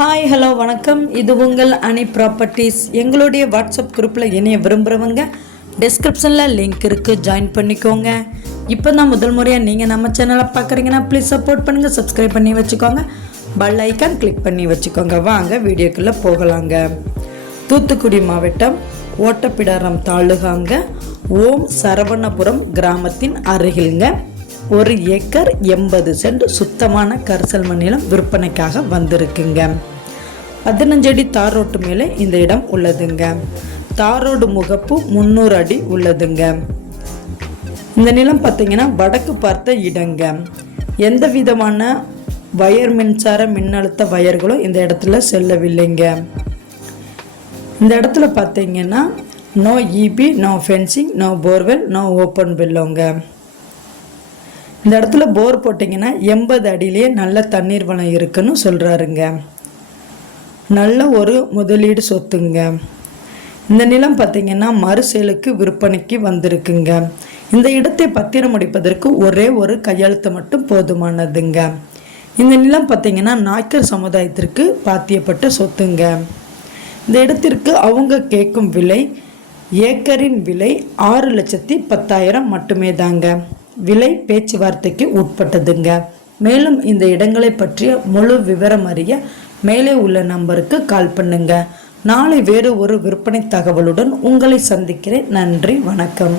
Hi hello வணக்கம். இது உங்கள் அணி ப்ராப்பர்ட்டிஸ் எங்களுடைய வாட்ஸ்அப் குரூப்பில் இணைய விரும்புகிறவங்க டிஸ்கிரிப்ஷனில் லிங்க் இருக்குது ஜாயின் பண்ணிக்கோங்க. இப்போ தான் முதல் முறையாக நீங்கள் நம்ம சேனலை பார்க்குறீங்கன்னா ப்ளீஸ் சப்போர்ட் பண்ணுங்கள் சப்ஸ்கிரைப் பண்ணி வச்சுக்கோங்க. பல் ஐக்கான் கிளிக் பண்ணி வச்சுக்கோங்க. வாங்க வீடியோக்குள்ளே போகலாங்க. தூத்துக்குடி மாவட்டம் ஓட்டப்பிடாரம் தாலுகாங்க ஓம் சரவணபுரம் கிராமத்தின் அருகில்ங்க. ஒரு ஏக்கர் எண்பது சென்ட் சுத்தமான கரிசல் மண்ணிலம் விற்பனைக்காக வந்திருக்குங்க. பதினஞ்சு அடி தார் ரோட்டு மேலே இந்த இடம் உள்ளதுங்க. தார் ரோடு முகப்பு முந்நூறு அடி உள்ளதுங்க. இந்த நிலம் பார்த்தீங்கன்னா வடக்கு பார்த்த இடங்க. எந்த விதமான வயர் மின்சார மின்னழுத்த வயர்களும் இந்த இடத்துல செல்லவில்லைங்க. இந்த இடத்துல பார்த்தீங்கன்னா no EB no fencing no borewell no open பில்லோங்க இந்த இடத்துல போர் போட்டிங்கன்னா எண்பது அடியிலேயே நல்ல தண்ணீர் வளம் இருக்குன்னு சொல்கிறாருங்க நல்ல ஒரு முதலீடு சொத்துங்க. இந்த நிலம் பார்த்தீங்கன்னா மறுசேலுக்கு விற்பனைக்கு வந்திருக்குங்க. இந்த இடத்தை பத்திரம் முடிப்பதற்கு ஒரே ஒரு கையெழுத்து மட்டும் போதுமானதுங்க. இந்த நிலம் பார்த்தீங்கன்னா நாய்க்கர் சமுதாயத்திற்கு பாத்தியப்பட்ட சொத்துங்க. இந்த இடத்திற்கு அவங்க கேட்கும் விலை ஏக்கரின் விலை ஆறு லட்சத்தி பத்தாயிரம் மட்டுமே தாங்க. விலை பேச்சுவார்த்தைக்கு உட்பட்டதுங்க. மேலும் இந்த இடங்களை பற்றிய முழு விவரம் அறிய மேலே உள்ள நம்பருக்கு கால் பண்ணுங்க. நாளை வேறு ஒரு விற்பனை தகவலுடன் உங்களை சந்திக்கிறேன். நன்றி வணக்கம்.